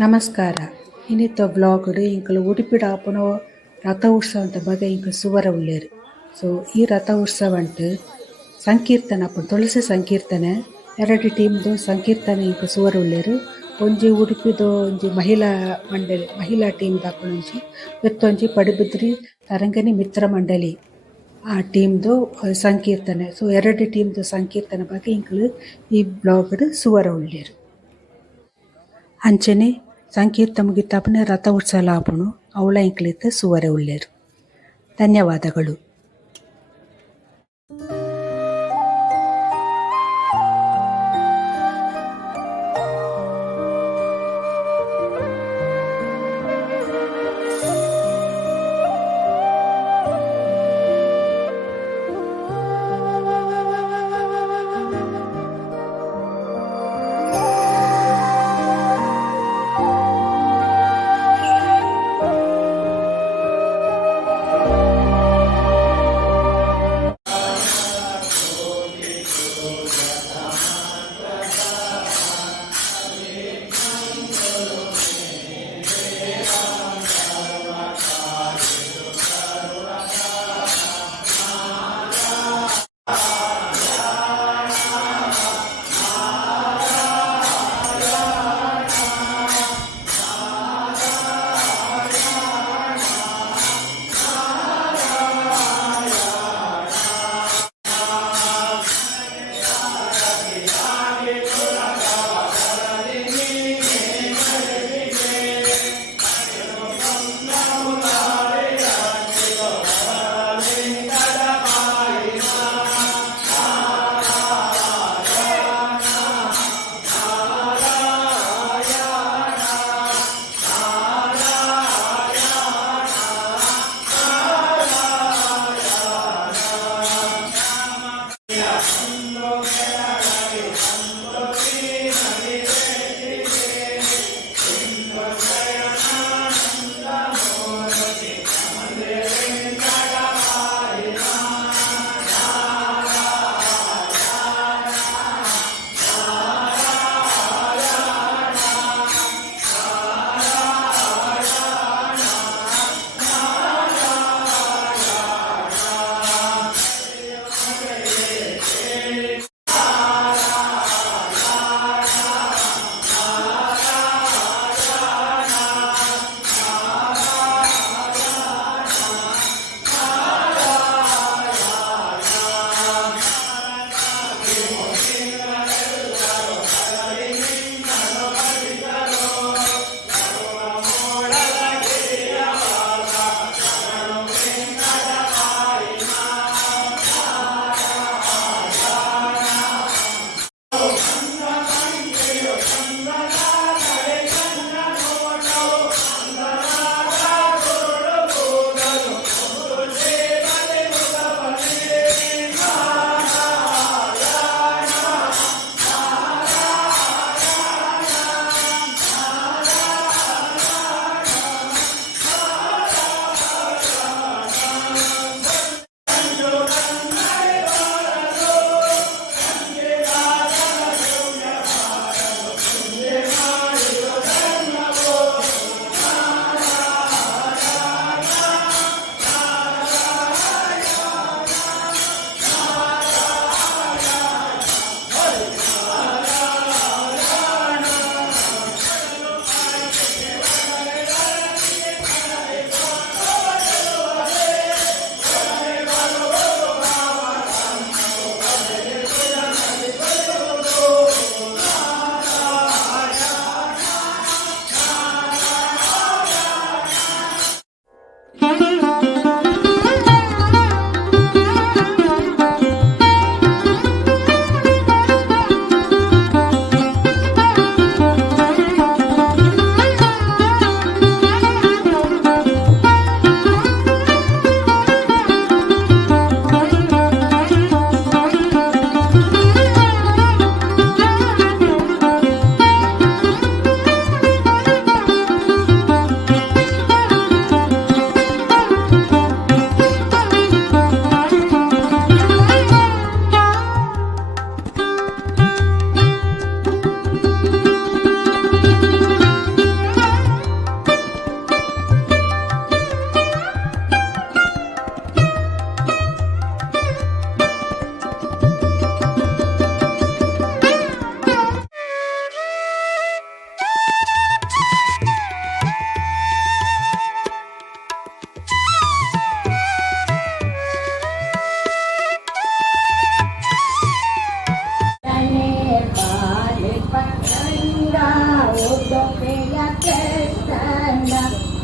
ನಮಸ್ಕಾರ. ಇನ್ನಿತ್ತ ಬ್ಲಾಗ್‌ಡ್ ಎಂಕುಲು ಉಡುಪಿಡ್ ಆಪುನ ರಥ ಉತ್ಸವಂತ ಬಗೆ ಎಂಕುಲು ಸುವರ ಉಲ್ಲೆರ್. ಸೊ ಈ ರಥ ಉತ್ಸವಂಟ್ ಸಂಕೀರ್ತನ ಆಪುಂಡು, ತುಳಸಿ ಸಂಕೀರ್ತನೆ. ಎರಡು ಟೀಮ್‌ದು ಸಂಕೀರ್ತನೆ ಎಂಕುಲು ಸುವರ ಉಲ್ಲೆರ್. ಒಂಜಿ ಉಡುಪಿದು ಒಂಜಿ ಮಹಿಳಾ ಟೀಮ್ ದಾಕುನಂಚಿ ಬೆತ್ತೊಂಜಿ ಪಡುಬಿದ್ರಿ ತರಂಗಿಣಿ ಮಿತ್ರ ಮಂಡಳಿ ಆ ಟೀಮ್‌ದು ಸಂಕೀರ್ತನೆ. ಸೊ ಎರಡು ಟೀಮ್‌ದು ಸಂಕೀರ್ತನೆ ಬಗ್ಗೆ ಎಂಕುಲು ಈ ಬ್ಲಾಗ್‌ಡ್ ಸುವರ ಉಲ್ಲೆರ್. ಅಂಚನೆ ಸಂಕೀರ್ತ ಮುಗಿತಾಪನೆ ರಥ ಉತ್ಸವ ಆಪುಂಡು ಅವಳ ಎಂಕ್ಲೆಗ್ ಸುವರೆ ಉಲ್ಲೆರ್. ಧನ್ಯವಾದಗಳು.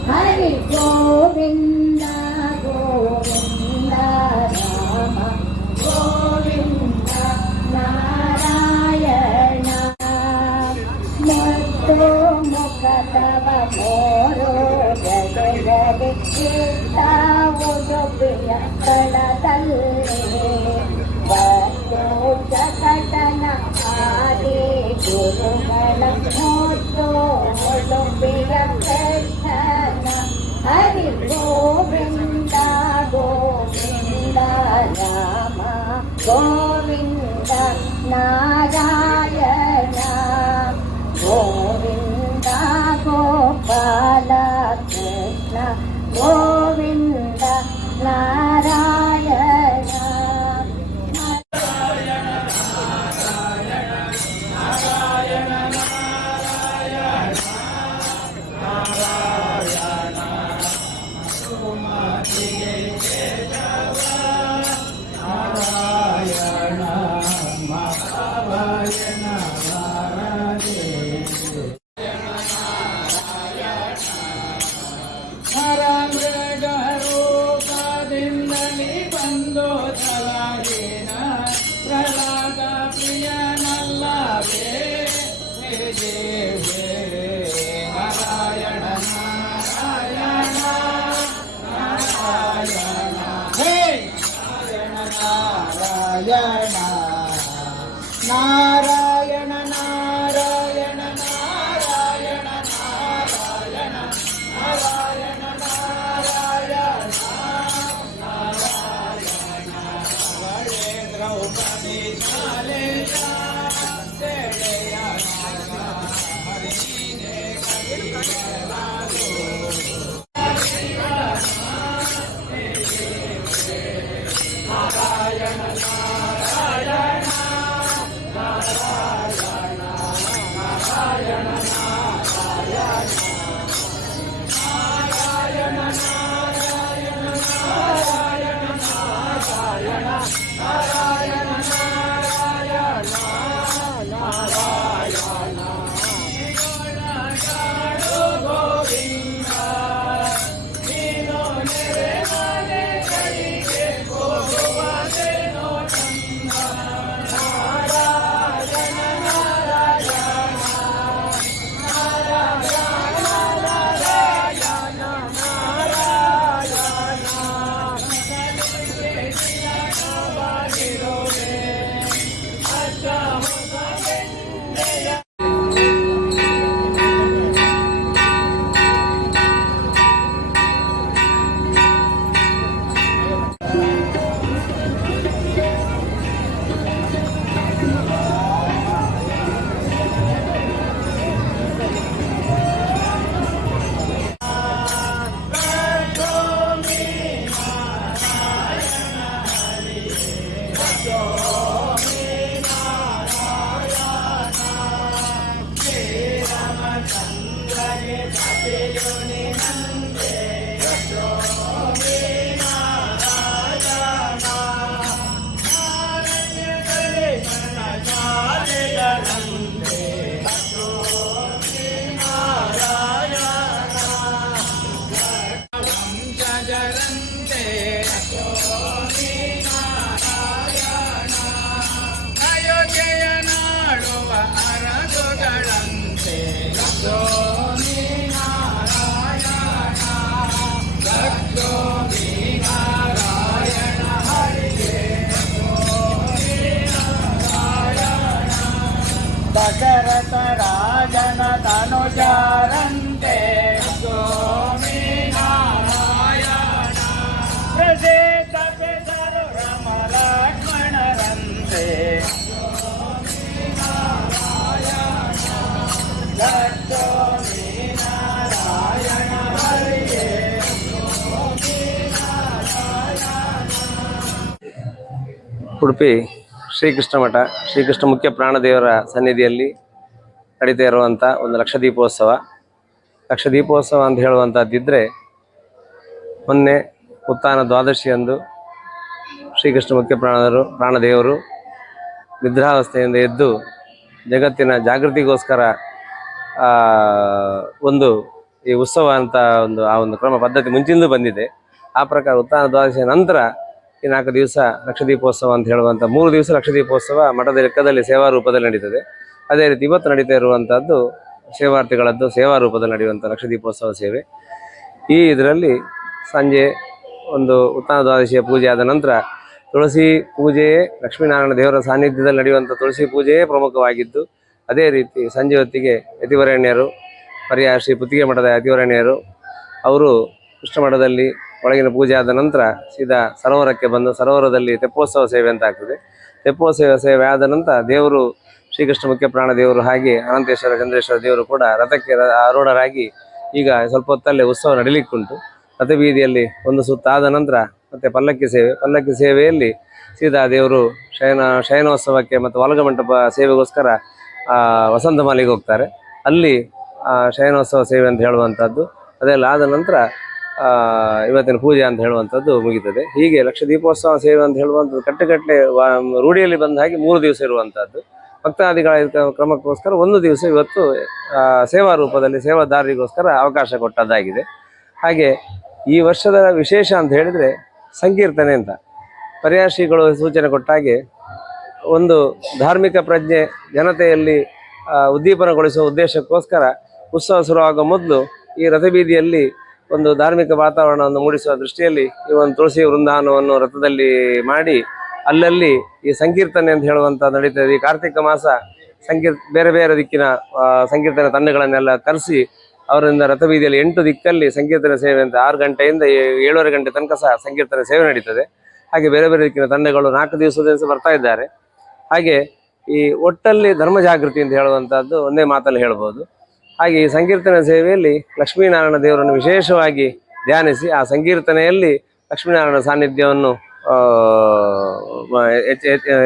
ಹರಿ ಗೋವಿಂದ ಗೋವಿಂದ ರಾಮ ಗೋವಿಂದ ನಾರಾಯಣ ಮತ್ತು ಮುಖತವ ಮೋರೋ ಜಗದಲ್ಲಿ ಉಡುಪಿಯ ಕಳದಲ್ಲಿ ಒಂದು ಜಗಟನ ಆದಿ ಗುರುಗಳ ಮತ್ತು ಉಡುಪಿಯ ಕೃಷ್ಣನ ಹರಿ ಗೋವಿಂದ ಗೋವಿಂದ ರಾಮ ಗೋವಿಂದ ನಾರಾಯಣ ಗೋವಿಂದ ಗೋಪಾಲ ಕೃಷ್ಣ ಗೋವಿಂದ ನಾರಾಯಣ ರೂಪದಿಂದಲೇ ಬಂದು ತಲಗಿನ ಪ್ರಹ್ಲಾದ ಪ್ರಿಯನಲ್ಲವೇ ನಾರಾಯಣ ನಾರಾಯಣ ನಾರಾಯಣ ಹೇ ನಾರಾಯಣ ನಾರಾಯಣ ನಾರಾಯಣ ನಾರಾಯಣ ನಾರಾಯಣ ನಾರಾಯಣ ದ್ರೌಪದಿ ಶಾಲೆಯ ಸೆಳೆಯ ಹರಿನೇ ಕಲಿಯಲಾಗೋ ನಾರಾಯಣ ನಾರಾಯಣ ನಾರಾಯಣ ನಾರಾಯಣ ನಾರಾಯಣ ನಾರಾಯಣ ನಾರಾಯಣ ನಾರಾಯಣ ನಾರಾಯಣ ನಾರಾಯಣ ನಾರಾಯಣ ಗೋವಿಂದ ನೀನು ನೆರೆ ಮನೆ ಕೈಗೆ ಹೋಗುವುದೇನೋ ಚಂದ ನಾರಾಯಣ ನಾರಾಯಣ ನಾರಾಯಣ ನಾರಾಯಣ ನಾರಾಯಣ ಅಯೋಧ್ಯೆಯ ನಾಡುವ ಅರಸುಗಳಂತೆ ಲಕ್ಷ್ಮೀ ನಾರಾಯಣ ಲಕ್ಷ್ಮೀ ನಾರಾಯಣ ಹರಿಗೆ ದಶರಥ ರಾಜನ ತನುಜಾರಂತೆ ಲಕ್ಷ್ಮೀ ನಾರಾಯಣ ಪ್ರಸಿದ್ಧ ಬೆಸರು ರಮ ಲಕ್ಷ್ಮಣರಂತೆ ಉಡುಪಿ ಶ್ರೀಕೃಷ್ಣ ಮಠ ಶ್ರೀಕೃಷ್ಣ ಮುಖ್ಯ ಪ್ರಾಣದೇವರ ಸನ್ನಿಧಿಯಲ್ಲಿ ನಡೀತಾ ಇರುವಂಥ ಒಂದು ಲಕ್ಷದೀಪೋತ್ಸವ ಅಂತ ಹೇಳುವಂಥದ್ದಿದ್ದರೆ ಮೊನ್ನೆ ಉತ್ಥಾನ ದ್ವಾದಶಿಯಂದು ಶ್ರೀಕೃಷ್ಣ ಮುಖ್ಯ ಪ್ರಾಣದೇವರು ನಿದ್ರಾವಸ್ಥೆಯಿಂದ ಎದ್ದು ಜಗತ್ತಿನ ಜಾಗೃತಿಗೋಸ್ಕರ ಒಂದು ಈ ಉತ್ಸವ ಅಂತ ಆ ಒಂದು ಕ್ರಮ ಪದ್ಧತಿ ಮುಂಚಿಂದಲೂ ಬಂದಿದೆ. ಆ ಪ್ರಕಾರ ಉತ್ಥಾನ ದ್ವಾದಶಿಯ ನಂತರ ಈ 4 ದಿವಸ ಲಕ್ಷದೀಪೋತ್ಸವ ಅಂತ ಹೇಳುವಂಥ 3 ದಿವಸ ಲಕ್ಷದೀಪೋತ್ಸವ ಮಠದ ಲೆಕ್ಕದಲ್ಲಿ ಸೇವಾ ರೂಪದಲ್ಲಿ ನಡೀತದೆ. ಅದೇ ರೀತಿ ಇವತ್ತು ನಡೀತಾ ಇರುವಂಥದ್ದು ಸೇವಾರ್ಥಿಗಳದ್ದು ಸೇವಾ ರೂಪದಲ್ಲಿ ನಡೆಯುವಂಥ ಲಕ್ಷದೀಪೋತ್ಸವ ಸೇವೆ. ಇದರಲ್ಲಿ ಸಂಜೆ ಒಂದು ಉತ್ಥಾನ ದ್ವಾದಶಿಯ ಪೂಜೆ ಆದ ನಂತರ ತುಳಸಿ ಪೂಜೆಯೇ ಲಕ್ಷ್ಮೀನಾರಾಯಣ ದೇವರ ಸಾನ್ನಿಧ್ಯದಲ್ಲಿ ನಡೆಯುವಂಥ ತುಳಸಿ ಪೂಜೆಯೇ ಪ್ರಮುಖವಾಗಿದ್ದು, ಅದೇ ರೀತಿ ಸಂಜೆ ಹೊತ್ತಿಗೆ ಯತಿವರೇಣ್ಯರು ಪರ್ಯಾಯ ಶ್ರೀ ಪುತ್ತಿಗೆ ಮಠದ ಯತಿವರೇಣ್ಯರು ಅವರು ಕೃಷ್ಣ ಮಠದಲ್ಲಿ ಒಳಗಿನ ಪೂಜೆ ಆದ ನಂತರ ಸೀದಾ ಸರೋವರಕ್ಕೆ ಬಂದು ಸರೋವರದಲ್ಲಿ ತೆಪ್ಪೋತ್ಸವ ಸೇವೆ ಅಂತ ಆಗ್ತದೆ. ತೆಪ್ಪೋತ್ಸವ ಸೇವೆ ಆದ ನಂತರ ದೇವರು ಶ್ರೀಕೃಷ್ಣ ಮುಖ್ಯ ಪ್ರಾಣ ದೇವರು ಹಾಗೆ ಅನಂತೇಶ್ವರ ಚಂದ್ರೇಶ್ವರ ದೇವರು ಕೂಡ ರಥಕ್ಕೆ ಆರೂಢರಾಗಿ ಈಗ ಸ್ವಲ್ಪ ಹೊತ್ತಲ್ಲೇ ಉತ್ಸವ ನಡೀಲಿಕ್ಕುಂಟು. ರಥಬೀದಿಯಲ್ಲಿ ಒಂದು ಸುತ್ತ ಆದ ನಂತರ ಮತ್ತೆ ಪಲ್ಲಕ್ಕಿ ಸೇವೆಯಲ್ಲಿ ಸೀದಾ ದೇವರು ಶಯನೋತ್ಸವಕ್ಕೆ ಮತ್ತು ಒಲಗ ಮಂಟಪ ಸೇವೆಗೋಸ್ಕರ ವಸಂತ ಮಾಲಿಗೆ ಹೋಗ್ತಾರೆ. ಅಲ್ಲಿ ಶಯನೋತ್ಸವ ಸೇವೆ ಅಂತ ಹೇಳುವಂಥದ್ದು ಅದೆಲ್ಲ ಆದ ನಂತರ ಇವತ್ತಿನ ಪೂಜೆ ಅಂತ ಹೇಳುವಂಥದ್ದು ಮುಗಿತದೆ. ಹೀಗೆ ಲಕ್ಷದೀಪೋತ್ಸವ ಸೇವೆ ಅಂತ ಹೇಳುವಂಥದ್ದು ಕಟ್ಟೆ ರೂಢಿಯಲ್ಲಿ ಬಂದ ಹಾಗೆ 3 ದಿವಸ ಇರುವಂಥದ್ದು. ಭಕ್ತಾದಿಗಳ ಕ್ರಮಕ್ಕೋಸ್ಕರ 1 ದಿವಸ ಇವತ್ತು ಸೇವಾ ರೂಪದಲ್ಲಿ ಸೇವಾದಾರರಿಗೋಸ್ಕರ ಅವಕಾಶ ಕೊಟ್ಟದ್ದಾಗಿದೆ. ಹಾಗೆ ಈ ವರ್ಷದ ವಿಶೇಷ ಅಂತ ಹೇಳಿದರೆ ಸಂಕೀರ್ತನೆ ಅಂತ ಪರ್ಯಾಯ ಶ್ರೀಗಳು ಸೂಚನೆ ಕೊಟ್ಟ ಹಾಗೆ ಒಂದು ಧಾರ್ಮಿಕ ಪ್ರಜ್ಞೆ ಜನತೆಯಲ್ಲಿ ಉದ್ದೀಪನಗೊಳಿಸುವ ಉದ್ದೇಶಕ್ಕೋಸ್ಕರ ಉತ್ಸವ ಶುರುವಾಗುವ ಮೊದಲು ಈ ರಥಬೀದಿಯಲ್ಲಿ ಒಂದು ಧಾರ್ಮಿಕ ವಾತಾವರಣವನ್ನು ಮೂಡಿಸುವ ದೃಷ್ಟಿಯಲ್ಲಿ ಈ ಒಂದು ತುಳಸಿ ವೃಂದಾವನವನ್ನು ರಥದಲ್ಲಿ ಮಾಡಿ ಅಲ್ಲಲ್ಲಿ ಈ ಸಂಕೀರ್ತನೆ ಅಂತ ಹೇಳುವಂಥ ನಡೀತದೆ. ಈ ಕಾರ್ತಿಕ ಮಾಸ ಬೇರೆ ಬೇರೆ ದಿಕ್ಕಿನ ಸಂಕೀರ್ತನೆ ತಂಡಗಳನ್ನೆಲ್ಲ ಕರೆಸಿ ಅವರಿಂದ ರಥಬೀದಿಯಲ್ಲಿ 8 ದಿಕ್ಕಲ್ಲಿ ಸಂಕೀರ್ತನೆ ಸೇವೆ ಅಂತ 6 ಗಂಟೆಯಿಂದ 7:30 ಗಂಟೆ ತನಕ ಸಹ ಸಂಕೀರ್ತನೆ ಸೇವೆ ನಡೀತದೆ. ಹಾಗೆ ಬೇರೆ ಬೇರೆ ದಿಕ್ಕಿನ ತಂಡಗಳು 4 ದಿವಸ ಬರ್ತಾ ಇದ್ದಾರೆ. ಹಾಗೆ ಈ ಒಟ್ಟಲ್ಲಿ ಧರ್ಮ ಜಾಗೃತಿ ಅಂತ ಹೇಳುವಂಥದ್ದು ಒಂದೇ ಮಾತಲ್ಲಿ ಹೇಳ್ಬೋದು. ಹಾಗೆ ಈ ಸಂಕೀರ್ತನೆ ಸೇವೆಯಲ್ಲಿ ಲಕ್ಷ್ಮೀನಾರಾಯಣ ದೇವರನ್ನು ವಿಶೇಷವಾಗಿ ಧ್ಯಾನಿಸಿ ಆ ಸಂಕೀರ್ತನೆಯಲ್ಲಿ ಲಕ್ಷ್ಮೀನಾರಾಯಣ ಸಾನ್ನಿಧ್ಯವನ್ನು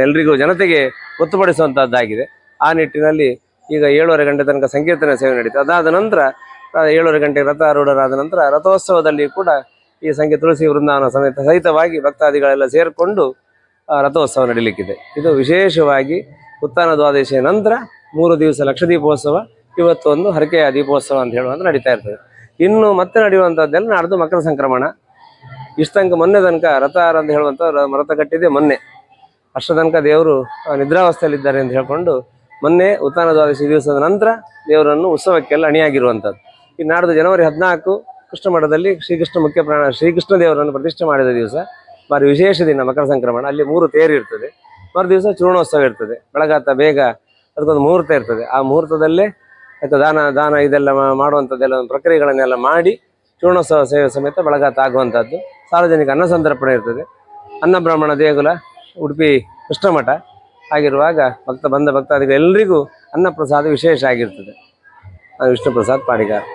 ಎಲ್ರಿಗೂ ಜನತೆಗೆ ಗೊತ್ತುಪಡಿಸುವಂಥದ್ದಾಗಿದೆ. ಆ ನಿಟ್ಟಿನಲ್ಲಿ ಈಗ 7:30 ಗಂಟೆ ತನಕ ಸಂಕೀರ್ತನೆ ಸೇವೆ ನಡೀತದೆ. ಅದಾದ ನಂತರ 7:30 ಗಂಟೆಗೆ ರಥಾರೂಢರಾದ ನಂತರ ರಥೋತ್ಸವದಲ್ಲಿ ಕೂಡ ಈ ತುಳಸಿ ವೃಂದಾವನ ಸಹಿತವಾಗಿ ಭಕ್ತಾದಿಗಳೆಲ್ಲ ಸೇರಿಕೊಂಡು ರಥೋತ್ಸವ ನಡೀಲಿಕ್ಕಿದೆ. ಇದು ವಿಶೇಷವಾಗಿ ಉತ್ಥಾನ ದ್ವಾದಶಿಯ ನಂತರ 3 ದಿವಸ ಲಕ್ಷದೀಪೋತ್ಸವ, ಇವತ್ತು ಒಂದು ಹರಕೆಯ ದೀಪೋತ್ಸವ ಅಂತ ಹೇಳುವಂಥ ನಡೀತಾ ಇರ್ತದೆ. ಇನ್ನು ಮತ್ತೆ ನಡೆಯುವಂಥದ್ದೆಲ್ಲ ನಾಡ್ದು ಮಕರ ಸಂಕ್ರಮಣ. ಇಷ್ಟು ತನಕ ಮೊನ್ನೆ ತನಕ ರಥಾರ ಅಂತ ಹೇಳುವಂಥ ರಥ ಕಟ್ಟಿದೆ ಮೊನ್ನೆ. ಅಷ್ಟ ತನಕ ದೇವರು ನಿದ್ರಾವಸ್ಥೆಯಲ್ಲಿದ್ದಾರೆ ಅಂತ ಹೇಳ್ಕೊಂಡು ಮೊನ್ನೆ ಉತ್ಥಾನ ದ್ವಾದಶಿ ದಿವಸದ ನಂತರ ದೇವರನ್ನು ಉತ್ಸವಕ್ಕೆಲ್ಲ ಅಣಿಯಾಗಿರುವಂಥದ್ದು. ಈ ನಾಡ್ದು ಜನವರಿ 14 ಕೃಷ್ಣ ಮಠದಲ್ಲಿ ಶ್ರೀಕೃಷ್ಣ ಮುಖ್ಯ ಪ್ರಾಣ ಶ್ರೀಕೃಷ್ಣ ದೇವರನ್ನು ಪ್ರತಿಷ್ಠೆ ಮಾಡಿದ ದಿವಸ ಭಾರಿ ವಿಶೇಷ ದಿನ ಮಕರ ಸಂಕ್ರಮಣ. ಅಲ್ಲಿ 3 ತೇರು ಇರ್ತದೆ. ಮರು ದಿವಸ ಚೂರ್ಣೋತ್ಸವ ಇರ್ತದೆ. ಬೆಳಗಾತ ಬೇಗ ಅದಕ್ಕೊಂದು ಮುಹೂರ್ತ ಇರ್ತದೆ. ಆ ಮುಹೂರ್ತದಲ್ಲೇ ದಾನ ಇದೆಲ್ಲ ಮಾಡುವಂಥದ್ದೆಲ್ಲ ಪ್ರಕ್ರಿಯೆಗಳನ್ನೆಲ್ಲ ಮಾಡಿ ಚೂರ್ಣೋತ್ಸವ ಸೇವೆ ಸಮೇತ ಬೆಳಗಾತ ಆಗುವಂಥದ್ದು. ಸಾರ್ವಜನಿಕ ಅನ್ನ ಸಂತರ್ಪಣೆ ಇರ್ತದೆ. ಅನ್ನಬ್ರಾಹ್ಮಣ ದೇಗುಲ ಉಡುಪಿ ಕೃಷ್ಣ ಮಠ ಆಗಿರುವಾಗ ಬಂದ ಭಕ್ತಾದಿಗಳೆಲ್ಲರಿಗೂ ಅನ್ನ ಪ್ರಸಾದ ವಿಶೇಷ ಆಗಿರ್ತದೆ. ವಿಷ್ಣು ಪ್ರಸಾದ್ ಪಾಡಿಗಾರ್.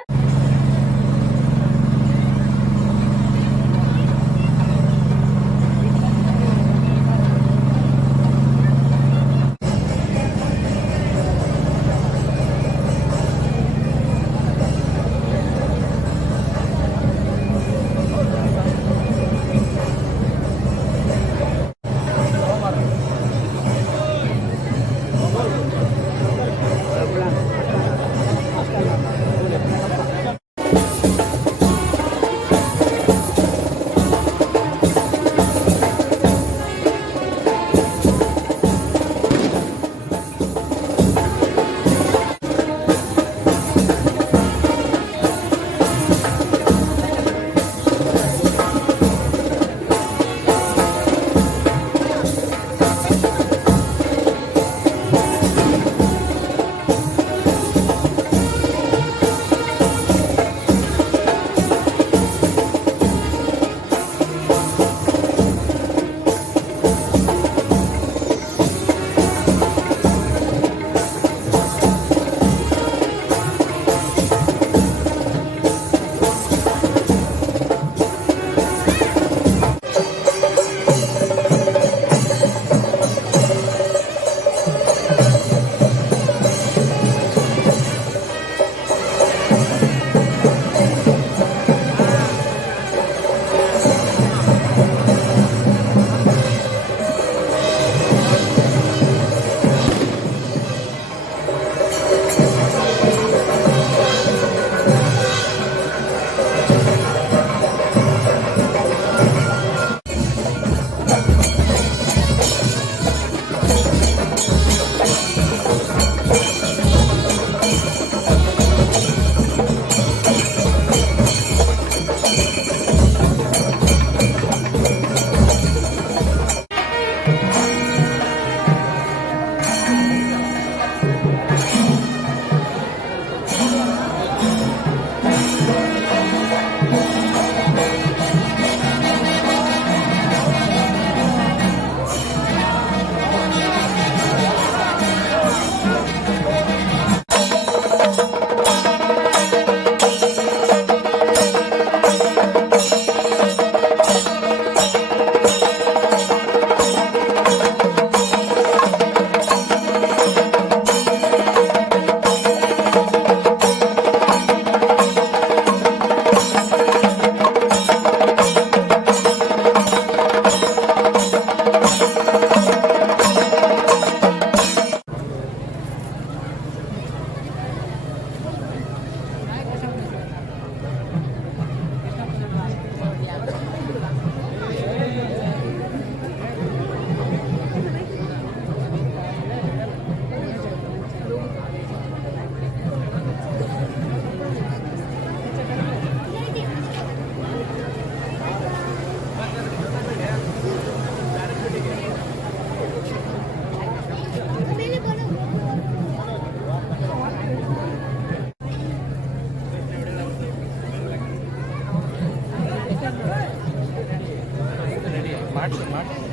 ಮಾಡ್ತೀನಿ